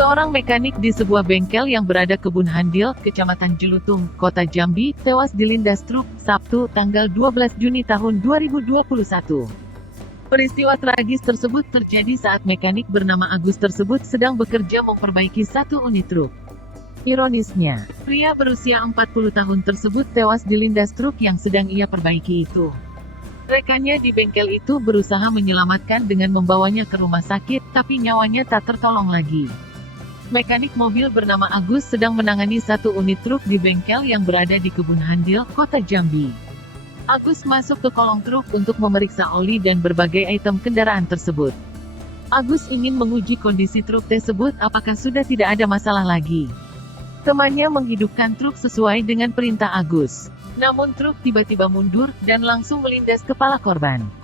Seorang mekanik di sebuah bengkel yang berada Kebun Handil, Kecamatan Jelutung, Kota Jambi, tewas dilindas truk, Sabtu, tanggal 12 Juni tahun 2021. Peristiwa tragis tersebut terjadi saat mekanik bernama Agus tersebut sedang bekerja memperbaiki satu unit truk. Ironisnya, pria berusia 40 tahun tersebut tewas dilindas truk yang sedang ia perbaiki itu. Rekannya di bengkel itu berusaha menyelamatkan dengan membawanya ke rumah sakit, tapi nyawanya tak tertolong lagi. Mekanik mobil bernama Agus sedang menangani satu unit truk di bengkel yang berada di Kebun Handil, Kota Jambi. Agus masuk ke kolong truk untuk memeriksa oli dan berbagai item kendaraan tersebut. Agus ingin menguji kondisi truk tersebut apakah sudah tidak ada masalah lagi. Temannya menghidupkan truk sesuai dengan perintah Agus. Namun truk tiba-tiba mundur dan langsung melindas kepala korban.